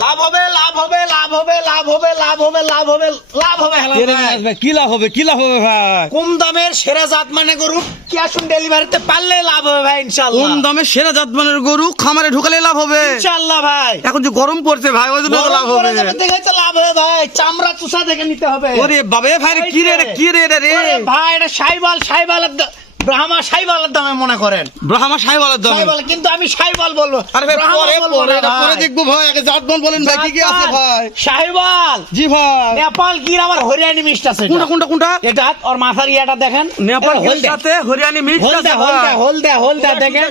লাভ হবে লাভ হবে লাভ হবে লাভ হবে লাভ হবে লাভ হবে লাভ হবে ভাই কি লাভ হবে ভাই? কম দামের সেরা জাত মানে গরু ক্যাশ অন ডেলিভারিতে পারলে লাভ হবে ভাই ইনশাআল্লাহ। কম দামে সেরা জাতমানের গরু খামারে ঢুকালে লাভ হবে ইনশাআল্লাহ ভাই। এখন যে গরম পড়ছে ভাই ওই জন্য লাভ হবে। দেখে তো লাভ হবে ভাই, চামড়া চুষা দেখে নিতে হবে। ওরে বাবা ভাই কি রে রে ওরে ভাই এটা সাইবাল ব্রাহ্মা সাইবালের দামে মনে করেন, ব্রাহ্মা সাইবালের দামে। সাইবাল কিন্তু আমি সাইবাল বলবো। আরে ভাই ব্রাহ্মা পরে বলবো পরে না এটা ভাই। পরে দেখবো ভাই, আগে জাতমান বলেন ভাই কি কি আছে ভাই। সাইবাল জি ভাই। নেপাল গির আবার হরিয়ানি মিক্সড আছে। কোনটা এটা ওর মাথার ইয়াটা দেখেন, নেপাল এটা গির সাথে হরিয়ানি মিক্স আছে ভাই। হলদা দেখেন,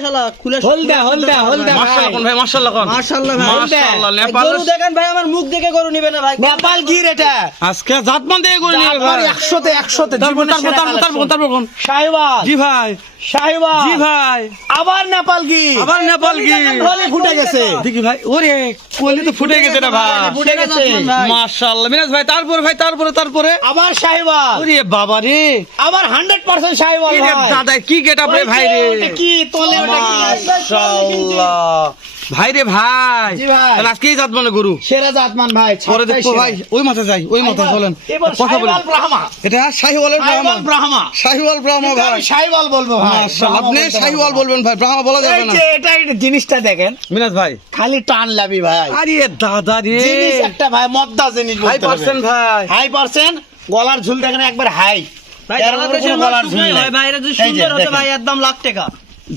হলদা মাশাআল্লাহ কোন মাশাআল্লাহ ভাই। মাশাআল্লাহ নেপাল গরু দেখেন ভাই, আমার মুখ দেখে গরু নিবে না ভাই। নেপাল গির এটা আজকে জাতমান দিয়ে গরু নিয়ে ভাই। 100তে তারপর কোন সাইবাল। জি ভাই সাইবাল জি ভাই। আবার নেপাল গির, আবার নেপাল গির ঢলে ফুটে গেছে। দেখি ভাই ওরে কোয়ালি তো ফুটে গেছে না ভাই। ফুটে গেছে মাশাআল্লাহ মিরাজ ভাই। তারপরে আবার সাইবাল। ওরে বাবা রে, আবার 100% সাইবাল কি রে ভাই। দাদা কি গেটআপ রে ভাই রে। ওটা কি তোলে ওটা কি? মাশাআল্লাহ ভাই রে ভাই। জি ভাই। তাহলে আজকেই জাতমান গরু সেরা জাতমান ভাই। পরে দেখবো ভাই। ওই মাথা যাই, ওই মাথা চলেন এবার কথা বলি। সাইবাল ব্রাহ্মা, এটা শাহিওয়ালের ব্রাহ্মা। ব্রাহ্মা শাহিওয়াল ব্রাহ্মা কিন্তু ভাই। আমি সাইবাল বলবো ভাই। মাশাআল্লাহ আপনি ব্রাহ্মা বলতে শাহিওয়াল পারবো না। বলবেন ভাই, ব্রাহ্মা বলা যাবে এই না। যে এটা জিনিসটা দেখেন, মিরাজ ভাই খালি টান লাবি ভাই। আরে দাদা রে জিনিস একটা ভাই মদ্দা জিনিস হাই পার্সেন্ট ভাই। High percent. গলার ঝুল দেখেন একবার হাই। ভাই এর দাদা উপরে দেশের কোনো মাল গলার ঝুল শুকনোই নেই। হয় ভাই, এটা যদি এই যে সুন্দর হতো দেখেন। ভাই একদম লাখ টাকা।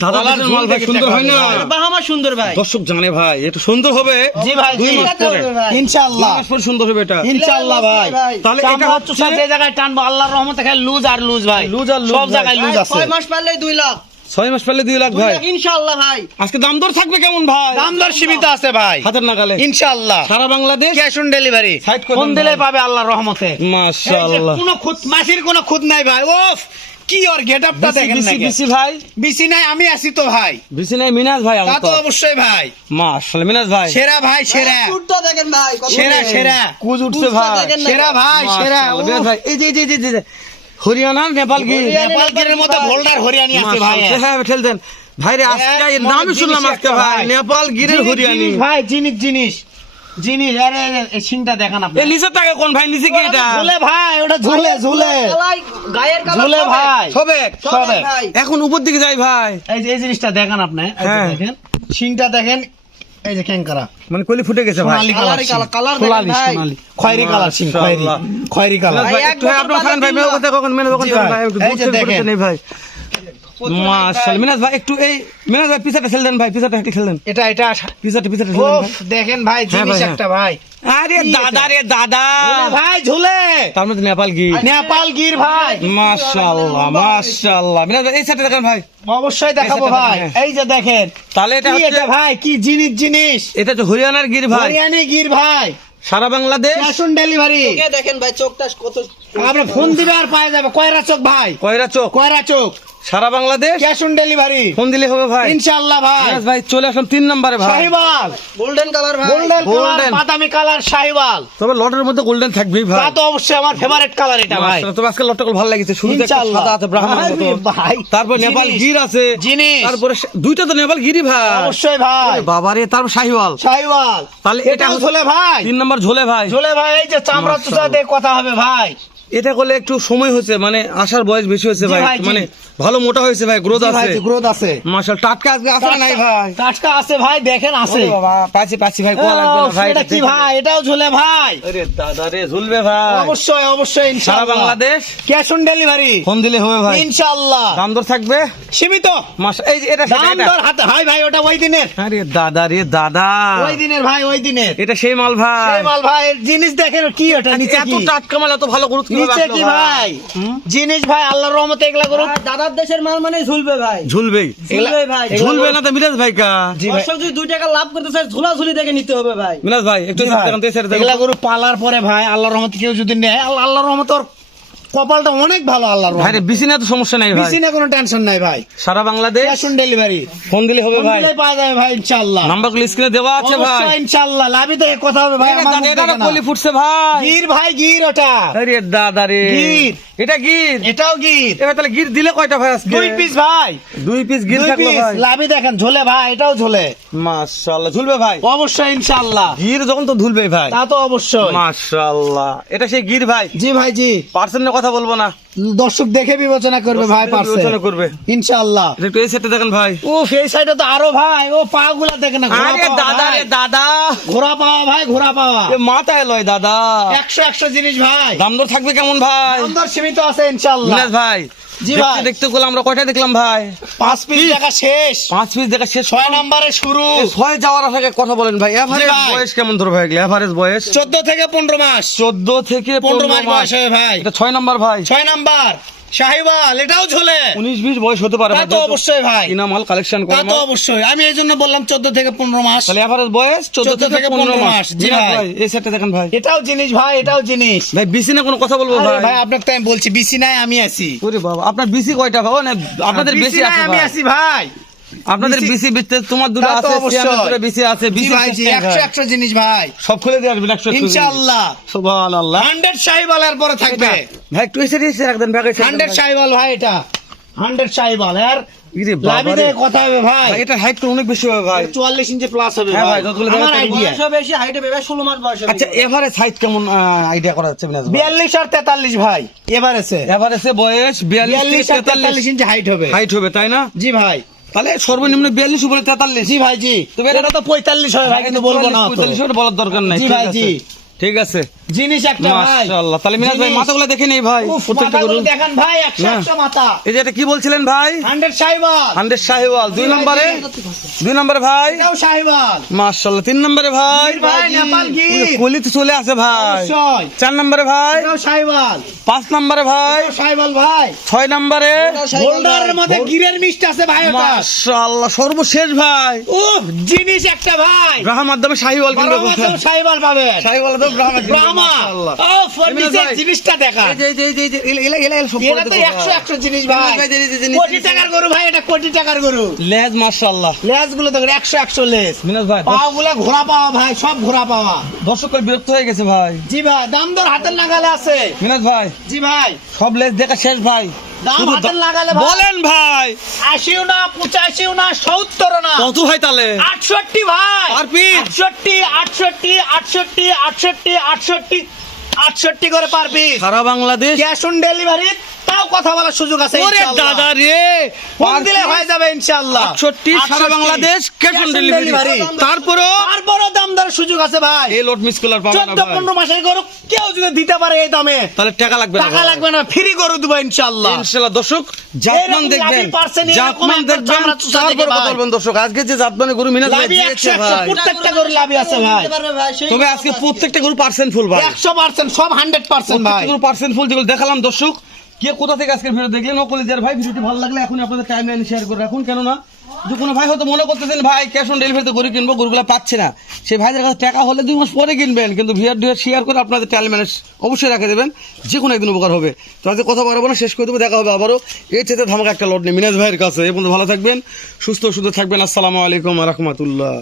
দাদা গলার দেশের ঝুল মাল ভাই দেখে সুন্দর হয় না। টাকা হবে বাহামা সুন্দর ভাই। দর্শক জানে ভাই একটু সুন্দর হবে। জি ভাই দুই জি। মাস পরে। ইনশাআল্লাহ 2 মাস পরে সুন্দর হবে এটা। ইনশাআল্লাহ ভাই। তাহলে এটা চামড়া হচ্ছে চুষা যে জায়গায় টানবো আল্লাহর রহমতে খালি লুজ আর লুজ ভাই। লুজ আর লুজ সব ভাই। জায়গায় লুজ আছে। 6 মাস পারলেই 2 লাখ। 6 মাস পেলে 2 লাখ 2 ভাই। লাখ ইনশাআল্লাহ ভাই। আজকে দাম দর থাকবে কেমন ভাই? দাম দর সীমিত আছে ভাই হাতের নাগালে ইনশাআল্লাহ। সারা Bangladesh cash on delivery side করে কোন দেন দিলে ভাই। পাবে আল্লাহর রহমতে। মাশাআল্লাহ কোনো খুদ মাসির কোনো খুদ নাই ভাই। ওফ কি ওর গেটআপটা দেখেন না। বিসি ভাই। বিসি নাই আমি আছি তো ভাই। বিসি নাই মিনাজ ভাই তা আমার তো তো। অবশ্যই ভাই। মাশাআল্লাহ মিনাজ ভাই সেরা ভাই সেরা সুটটা দেখেন ভাই কত সেরা বড়। সেরা কুজ উঠছে কুজটা ভাই। দেখেন না। সেরা ভাই সেরা। মাশাআল্লাহ মিনাজ ভাই এই যে হরিয়ানা নেপাল কি নেপাল গিরের মতো ভোল্ডার হরিয়ানি আছে ভাই। হ্যাঁ ঠেল দেন ভাই রে। আজকে এর নামই শুনলাম আজকে ভাই, নেপাল গিরের হরিয়ানি। জিনিস ভাই জিনিস আরে এই সিংটা দেখেন আপনি। এই নিচে টাকা কোন ভাই, নিচে কি এটা? ঝুলে ভাই ওটা ঝুলে কালাই, গায়ের কালার ঝুলে সবে। ভাই সবে সবে। ভাই। এখন উপর দিকে যাই ভাই। এই যে এই জিনিসটা দেখেন আপনি। এই যে হ্যাঁ। দেখেন সিংটা দেখেন, এই যে ক্যাঙ্কারা মানে কলি ফুটে গেছে ভাই। সোনালী কালার কালারই কালার, কালার সোনালী দেখেন ভাই। সোনালী খয়েরি কালার সিং মাশাআল্লাহ। খয়েরি কালার। ভাই ভাই, একটু এক আপনার বছর খান ভাই, বাদে মেয়ে তিন কথা কখন মেয়ে কথা জি কখন ভাই। ভাই একটু এই যে দূর থেকে দেখেন। নেই ভাই। মাশাআল্লাহ মিনাজ ভাই একটু এই মিনাজ ভাই পিছাটা ঠেল দেন ভাই, পিছাটা একটু ঠেল দেন। এটা পিছাটা ঠেল দেন ওফ ভাই। দেখেন ভাই হ্যাঁ জিনিস ভাই, একটা ভাই। আরে দাদা রে দাদা। ঝুলে ভাই ঝুলে তার মধ্যে নেপাল কি নেপাল গির ভাই। মাশাআল্লাহ মিনাজ ভাই এই সাইডে দেখেন ভাই। অবশ্যই দেখাবো এই ভাই। সাথে এই যে দেখেন তাহলে এটা কি হচ্ছে এটা ভাই কি জিনিস এটা হচ্ছে হরিয়ানার গির ভাই। হরিয়ানি গির ভাই। সারা বাংলাদেশ ক্যাশ অন ডেলিভারি। চোখে দেখেন ভাই, চোখটা কত আপনি ফোন দিবে আর পাওয়া যাবে। কয়রা চোখ ভাই, কয়রা চোখ কয়রা চোখ সারা Bangladesh cash on delivery phone দিলে হবে ভাই। ইনশাআল্লাহ ভাই। মিনাজ ভাই চলে আসলাম 3 নম্বরে ভাই। শাহিওয়াল গোল্ডেন কালার ভাই। Golden colour Golden। বাদামি কালার শাহিওয়াল। তবে লটের মধ্যে গোল্ডেন থাকবেই ভাই। তা তো অবশ্যই আমার ফেভারিট কালার এটা ভাই। মাশাআল্লাহ, তবে আজকে লটটা ভালো লাগিছে। শুরুতে একটা ইনশাআল্লাহ। সাদা আছে ব্রাহ্মণের মতো। আরে ভাই তারপর নেপাল জিনিস। গির আছে। জিনিস। তারপরে দুইটা তো নেপাল গিরি ভাই। অবশ্যই ভাই বাবারে তারপর শাহিওয়াল। শাহিওয়াল। তাহলে এটা এটাও ঝোলে ভাই 3 নম্বর ঝোলে ভাই। ঝোলে ভাই। এই যে চামড়া মাশাআল্লাহ। চুষা দিয়ে কথা হবে ভাই। এটা করলে একটু সময় হয়েছে, মানে আসার বয়স বেশি হয়েছে জি ভাই, ভাই, জি। মানে ভালো মোটা হয়েছে ভাই, গ্রোথ আছে। গ্রোথ আছে। মাশাআল্লাহ টাটকা আজকে আছে না নাই ভাই? টাটকা আছে ভাই দেখেন আছে। ওরে বাবা পাচ্ছি ভাই, কোয়া লাগবে না ভাই। এটা কি ভাই, এটাও ঝোলে ভাই। আরে দাদা রে ঝুলবে ভাই। অবশ্যই সারা ইনশাআল্লাহ। Bangladesh cash on delivery phone দিলে হবে ভাই। ইনশাআল্লাহ। দাম দর থাকবে সীমিত এই যে এটা দাম দর হাতে হাই ভাই। ওটা ওই দিনের আরে দাদা রে দাদা। ওই দিনের ভাই ওই দিনের এটা সেই মাল ভাই। এই মাল ভাই। জিনিস দেখেন কি ওটা নিচে এত কি টাটকা মাল, এত ভালো গ্রোথ কিভাবে নিচে আসলো কি ভাই জিনিস ভাই আল্লাহর রহমতে এগুলা করুন। ভাই, দাদার দেশের মাল মানে ঝুলবে ভাই। ঝুলবেই। ঝুলবে ভাই। ঝুলবে না তো মিরাজ ভাই কা। জি ভাই দর্শক যদি 2 টাকা লাভ করতে চায় ঝুলাঝুলি দেখে নিতে হবে ভাই। মিরাজ ভাই একটু জি ভাই। দেখেন তো এই সাইডে এগুলা দেখেন। গরু পালার পরে ভাই আল্লাহর রহমতে কেউ যদি নেয় আল্লাহর রহমতে ওর কপালটা অনেক ভালো। আল্লাহর ভাই রে রহমতে বিসিনা তো সমস্যা নাই ভাই। বেশি না কোনো টেনশন নাই ভাই। সারা Bangladesh cash on delivery phone দিলে হবে ভাই। পাওয়া যাবে ভাই ইনশাআল্লাহ। নাম্বারগুলো স্ক্রিনে দেওয়া আছে ভাই। অবশ্যই ইনশাআল্লাহ। লাভি থেকে কথা হবে ভাই। এটা আমার দাদা মুখ এটা দেখে না। কলি ফুটছে ভাই। গির ভাই গির ওটা আরে দাদা রে গির এটা গির, এটাও গির। এবার তাহলে গির দিলে কয়টা ভাই আজকে? 2 পিস ভাই, 2 পিস গির 2 থাকলো পিস। ভাই। লাভি দেখেন ঝোলে ভাই, এটাও ঝোলে। মাশাআল্লাহ, ঝুলবে ভাই অবশ্যই ইনশাআল্লাহ, গির যখন তো ঝুলবে ভাই। তা তো অবশ্যই। মাশাআল্লাহ, এটা সেই গির ভাই। জি ভাই জি, পার্সেন্টের কথা বলবো না, দর্শক দেখে বিবেচনা করবে ভাই, পারছে বিবেচনা করবে ইনশাআল্লাহ। এটা একটু এই সেটটা দেখেন ভাই। উফ, এই সাইডে তো আরো ভাই, ও পা গুলা দেখেন না, ঘোড়া আরে পাওয়া দাদা ভাই। রে দাদা, ঘোড়া পাওয়া ভাই, ঘোড়া পাওয়া। এ মাথায় লয় দাদা। 100 জিনিস ভাই, দাম দর থাকবে কেমন ভাই? সুন্দর সীমিত আছে ইনশাআল্লাহ। মিনাজ ভাই, জি দেখতে ভাই। দেখতে করলাম আমরা কয়টা দেখলাম ভাই? 5 পিস দেখা শেষ, 5 পিস দেখা শেষ। 6 নম্বরে শুরু। 6 যাওয়ার আগে কথা বলেন ভাই, এভারেজ ভাই। বয়স কেমন ধরো ভাই? এভারেজ বয়স 14 থেকে 15 মাস, 14 থেকে 15 মাস 15 মাস বয়স হবে ভাই। এটা 6 নাম্বার ভাই। 6 নাম্বার শাহিওয়াল, এটাও ঝোলে। 19-20 বয়স হতে পারে তা ভাই। তো অবশ্যই ভাই, কিনা মাল কালেকশন তা করা তো মাল। অবশ্যই। আমি এই জন্য বললাম 14 থেকে 15 মাস। তাহলে এভারেজ বয়স 14 থেকে 15 মাস। জি মিনাজ ভাই। ভাই, এই সেটটা দেখেন ভাই। এটাও জিনিস ভাই, এটাও জিনিস। ভাই বিসি না কোনো কথা বলবো আরে ভাই? ভাই, আপনাকে তো আমি বলছি বিসি নাই, আমি আছি। ওরে বাবা, আপনার বিসি কয়টা ভাই? না আপনাদের বিসি বেশি নাই, আছে আমি ভাই। আছি ভাই। আপনাদের BC বিসি বিতে তোমার দুটো তা তো আছে, অবশ্যই। সিয়ামের দুটো বিসি আছে, জি বিসি ভাই জি, 100 জিনিস ভাই সব খুলে দিয়ে আসবেন 100 ইনশাআল্লাহ। সুবহানাল্লাহ। 100 শাহিওয়ালের পরে থাকবে। ভাই একটু এসে রাখবেন ভাই। 100 শাহিওয়াল ভাই, এটা 100 শাহিওয়াল। আর ইরে বাবা লাভি রে। দিয়ে কথা হবে ভাই, ভাই এটা হাইট তো অনেক বেশি হবে ভাই। 44 ইঞ্চি প্লাস হবে হ্যাঁ ভাই, ভাই, যতগুলো আমার দেখা আইডিয়া। বয়সও বেশি, হাইটে বেশি, 16 মাস বয়স হবে। আচ্ছা এভারেজ হাইট কেমন আইডিয়া করা যাচ্ছে মিনাজ ভাই? 42 আর 43 ভাই, এবারেছে এভারেজে বয়স 42 42 থেকে আর 43 ইঞ্চি হাইট হবে। হাইট হবে তাই না? জি ভাই, তাহলে সর্বনিম্ন 42 উপরে 43। জি ভাই জি। তবে এটা তো 45 হয় ভাই, কিন্তু বলবো না তো। 45 উপরে বলার দরকার নাই। জি ঠিক ভাই, আছে, জি। ঠিক আছে। জিনিস একটা ভাই, মাশাআল্লাহ। তাহলে মিনাজ ভাই জিনিস। মাথাগুলো দেখে নেই ভাই। উফ, প্রত্যেকটা মাথাগুলো গরু। দেখেন ভাই, 100 মাথা। এই যে এটা কি বলছিলেন ভাই? 100 শাহিওয়াল, 100 শাহিওয়াল। 2 জি ভাই, নম্বরে, জি। 2 নম্বরে ভাই এটাও শাহিওয়াল। মাশাআল্লাহ। 3 নম্বরে ভাই গির ভাই, নেপাল গির। কলি তো চলে আসে ভাই। অবশ্যই। 4 নম্বরে ভাই, এটাও শাহিওয়াল। 5 নম্বরে ভাই, এটাও শাহিওয়াল ভাই। 6 নম্বরে বোল্ডারের মধ্যে গিরের মিষ্টি আছে ভাই ওটা। মাশাআল্লাহ। সর্বশেষ ভাই উফ, জিনিস একটা ভাই। গ্রাহার মাধ্যমে শাহিওয়াল কিনবে। বারো শাহিওয়াল পাবেন। শাহিওয়াল তো গ্রাহার কিনবে। ব্রাহ্মা। মাশাআল্লাহ। ও, ফার্নিচার ভাই। জিনিসটা দেখা। এই যে এলা সব এটা করে তো দেবো 100 জিনিস ভাই। ভাই, জিনিস। কোটি টাকার গরু ভাই, এটা কোটি টাকার গরু। লেজ মাশাআল্লাহ। লেজ গুলো দেখেন 100 লেজ। মিনাজ ভাই পাও গুলা ঘোড়া পাওয়া ভাই, সব ঘোড়া পাওয়া। দর্শকের বিরক্ত হয়ে গেছে ভাই। জি ভাই, দাম দর হাতের নাগালে আছে। মিনাজ ভাই জি ভাই, সব লেজ দেখা শেষ ভাই। দাম শুধু হাতের নাগালে ভাই। বলেন ভাই 80 না, 85 না, 70 না, কত ভাই তাহলে? 68 ভাই। পার পিস? 68 করে পার পিস। সারা বাংলাদেশ। ক্যাশ অন ডেলিভারি, তাও কথা বলার সুযোগ আছে ওরে ইনশাআল্লাহ। দাদা রে, ফোন দিলে হয়ে যাবে ইনশাআল্লাহ। 68 সারা বাংলাদেশ ক্যাশ অন ডেলিভারি। তারপরও তারপরও দাম দরের সুযোগ আছে ভাই। এই লোড মিস কলার পাবে না 14-15 ভাই। মাসের গরু কেউ যদি দিতে পারে এই দামে, তাহলে টাকা লাগবে না টাকা ভাই। লাগবে না, ফ্রি গরু দেবো ইনশাআল্লাহ। ইনশাআল্লাহ। দর্শক জাতমান এরকম দেখবেন, লাভি পার্সেন্ট এরকম জাতমান একটা দেখবেন, চামড়া চুষা থেকে তারপর কথা ভাই। বলবেন দর্শক। আজকে যে জাতমানে গরু মিনাজ ভাই লাভি দিয়েছে 100 ভাই, প্রত্যেকটা গরু লাভি আছে ভাই। দিতে পারবে ভাই, সেই তবে কথা আজকে আছে। প্রত্যেকটা গরু পার্সেন্ট ফুল ভাই। 100% সব 100% ভাই। প্রত্যেকটা গরু পার্সেন্ট ফুল যেগুলো দেখালাম দর্শক। কে কোথা থেকে আজকের ভিডিও দেখলেন নকলিজার ভাই, ভিডিওটি ভালো লাগলে এখন আপনাদের টাইম লাইনে শেয়ার করে রাখুন। কেননা যে কোনো ভাই হয়তো মনে করতেছেন ভাই ক্যাশ অন ডেলিভারিতে গরু কিনবো, গরুগুলো পাচ্ছে না, সেই ভাইদের কাছে টাকা হলে 2 মাস পরে কিনবেন, কিন্তু ভিডিও শেয়ার করে আপনাদের টাইম লাইনে অবশ্যই রেখে দেবেন, যে কোনো একদিন উপকার হবে। তো আজকে কথা বাড়াবো না, শেষ করে দেবো। দেখা হবে আবারও এর চেয়ে ধামাকা একটা লট নেই মিনাজ ভাইয়ের কাছে। এই পর্যন্ত ভালো থাকবেন, সুস্থ থাকবেন। আসসালামু আলাইকুম ওয়া রাহমাতুল্লাহ।